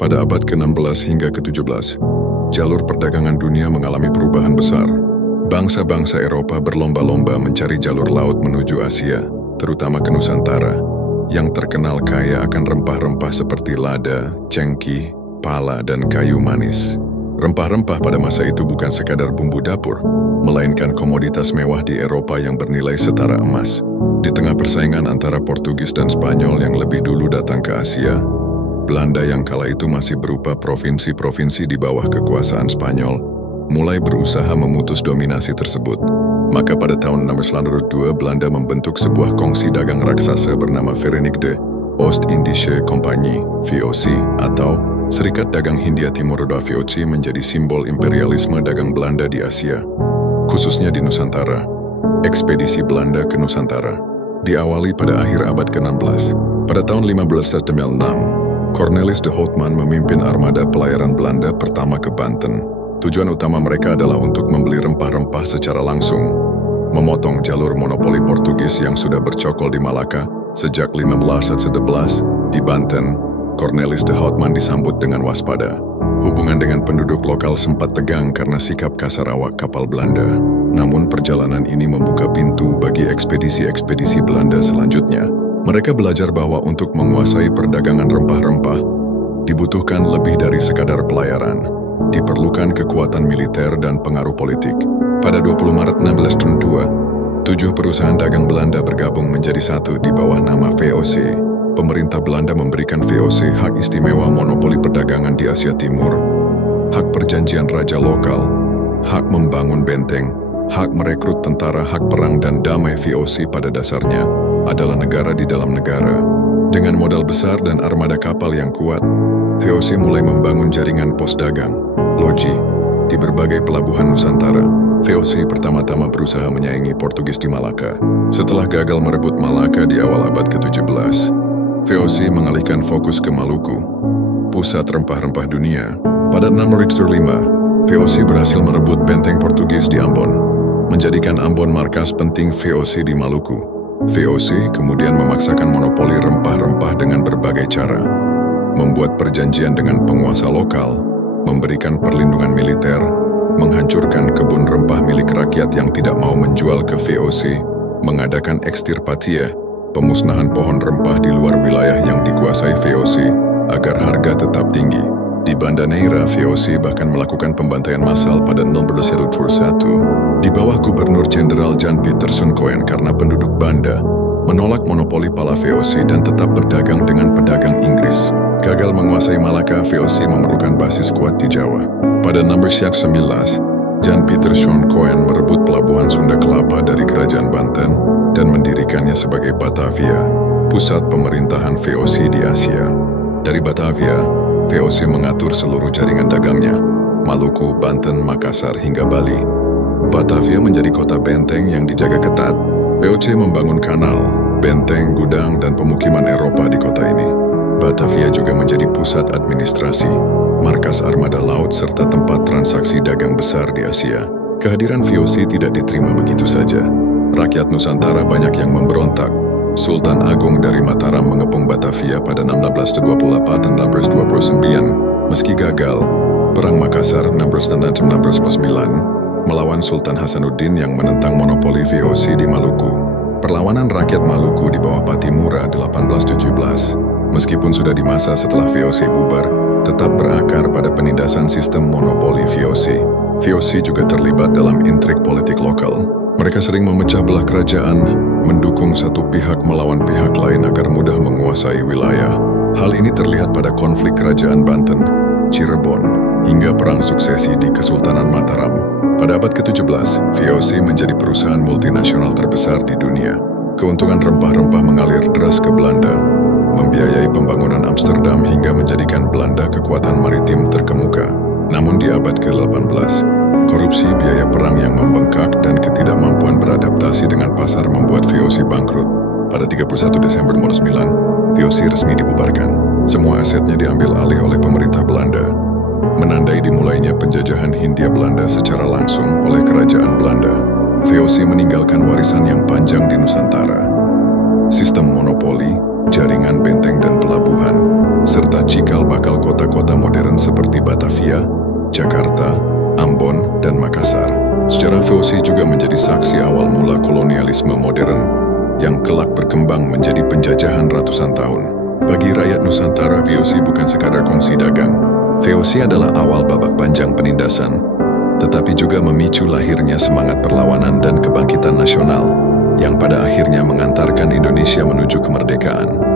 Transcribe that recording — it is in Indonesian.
Pada abad ke-16 hingga ke-17, jalur perdagangan dunia mengalami perubahan besar. Bangsa-bangsa Eropa berlomba-lomba mencari jalur laut menuju Asia, terutama ke Nusantara, yang terkenal kaya akan rempah-rempah seperti lada, cengkih, pala, dan kayu manis. Rempah-rempah pada masa itu bukan sekadar bumbu dapur, melainkan komoditas mewah di Eropa yang bernilai setara emas. Di tengah persaingan antara Portugis dan Spanyol yang lebih dulu datang ke Asia, Belanda yang kala itu masih berupa provinsi-provinsi di bawah kekuasaan Spanyol, mulai berusaha memutus dominasi tersebut. Maka pada tahun 1602 Belanda membentuk sebuah kongsi dagang raksasa bernama Verenigde Oost-Indische Compagnie (VOC) atau Serikat Dagang Hindia Timur atau VOC menjadi simbol imperialisme dagang Belanda di Asia, khususnya di Nusantara. Ekspedisi Belanda ke Nusantara diawali pada akhir abad ke-16. Pada tahun 1596, Cornelis de Houtman memimpin armada pelayaran Belanda pertama ke Banten. Tujuan utama mereka adalah untuk membeli rempah-rempah secara langsung, memotong jalur monopoli Portugis yang sudah bercokol di Malaka sejak 1511. Di Banten, Cornelis de Houtman disambut dengan waspada. Hubungan dengan penduduk lokal sempat tegang karena sikap kasar awak kapal Belanda. Namun perjalanan ini membuka pintu bagi ekspedisi-ekspedisi Belanda selanjutnya. Mereka belajar bahwa untuk menguasai perdagangan rempah-rempah, dibutuhkan lebih dari sekadar pelayaran. Diperlukan kekuatan militer dan pengaruh politik. Pada 20 Maret 1602, 7 perusahaan dagang Belanda bergabung menjadi satu di bawah nama VOC. Pemerintah Belanda memberikan VOC hak istimewa monopoli perdagangan di Asia Timur, hak perjanjian raja lokal, hak membangun benteng, hak merekrut tentara, hak perang dan damai. VOC pada dasarnya adalah negara di dalam negara. Dengan modal besar dan armada kapal yang kuat, VOC mulai membangun jaringan pos dagang, loji, di berbagai pelabuhan Nusantara. VOC pertama-tama berusaha menyaingi Portugis di Malaka. Setelah gagal merebut Malaka di awal abad ke-17, VOC mengalihkan fokus ke Maluku, pusat rempah-rempah dunia. Pada 1605, VOC berhasil merebut benteng Portugis di Ambon, menjadikan Ambon markas penting VOC di Maluku. VOC kemudian memaksakan monopoli rempah-rempah dengan berbagai cara, membuat perjanjian dengan penguasa lokal, memberikan perlindungan militer, menghancurkan kebun rempah milik rakyat yang tidak mau menjual ke VOC, mengadakan ekstirpatie, pemusnahan pohon rempah di luar wilayah yang dikuasai VOC agar harga tetap tinggi. Di Banda Neira, VOC bahkan melakukan pembantaian massal pada 1601 di bawah Gubernur Jenderal Jan Pieterszoon Coen karena penduduk Banda menolak monopoli pala VOC dan tetap berdagang dengan pedagang Inggris. Gagal menguasai Malaka, VOC memerlukan basis kuat di Jawa. Pada 1611, Jan Pieterszoon Coen merebut pelabuhan Sunda Kelapa dari Kerajaan Banten dan mendirikannya sebagai Batavia, pusat pemerintahan VOC di Asia. Dari Batavia, VOC mengatur seluruh jaringan dagangnya, Maluku, Banten, Makassar, hingga Bali. Batavia menjadi kota benteng yang dijaga ketat. VOC membangun kanal, benteng, gudang, dan pemukiman Eropa di kota ini. Batavia juga menjadi pusat administrasi, markas armada laut, serta tempat transaksi dagang besar di Asia. Kehadiran VOC tidak diterima begitu saja. Rakyat Nusantara banyak yang memberontak. Sultan Agung dari Mataram mengepung Batavia pada 1628 dan 1629. Meski gagal, Perang Makassar 1606-1609 melawan Sultan Hasanuddin yang menentang monopoli VOC di Maluku. Perlawanan rakyat Maluku di bawah Patimura 1817, meskipun sudah di masa setelah VOC bubar, tetap berakar pada penindasan sistem monopoli VOC. VOC juga terlibat dalam intrik politik lokal. Mereka sering memecah belah kerajaan, mendukung satu pihak melawan pihak lain agar mudah menguasai wilayah. Hal ini terlihat pada konflik kerajaan Banten, Cirebon, hingga perang suksesi di Kesultanan Mataram. Pada abad ke-17, VOC menjadi perusahaan multinasional terbesar di dunia. Keuntungan rempah-rempah mengalir deras ke Belanda, membiayai pembangunan Amsterdam hingga menjadikan Belanda kekuatan maritim terkemuka. Namun di abad ke-18, korupsi, biaya perang yang membengkak, dan ketidakmampuan beradaptasi dengan pasar membuat VOC bangkrut. Pada 31 Desember 1909, VOC resmi dibubarkan. Semua asetnya diambil alih oleh pemerintah Belanda, menandai dimulainya penjajahan Hindia Belanda secara langsung oleh kerajaan Belanda. VOC meninggalkan warisan yang panjang di Nusantara. Sistem monopoli, jaringan benteng dan pelabuhan, serta cikal bakal kota-kota modern seperti Batavia, Jakarta, Ambon, dan Makassar. Sejarah VOC juga menjadi saksi awal mula kolonialisme modern yang kelak berkembang menjadi penjajahan ratusan tahun. Bagi rakyat Nusantara, VOC bukan sekadar kongsi dagang. VOC adalah awal babak panjang penindasan, tetapi juga memicu lahirnya semangat perlawanan dan kebangkitan nasional yang pada akhirnya mengantarkan Indonesia menuju kemerdekaan.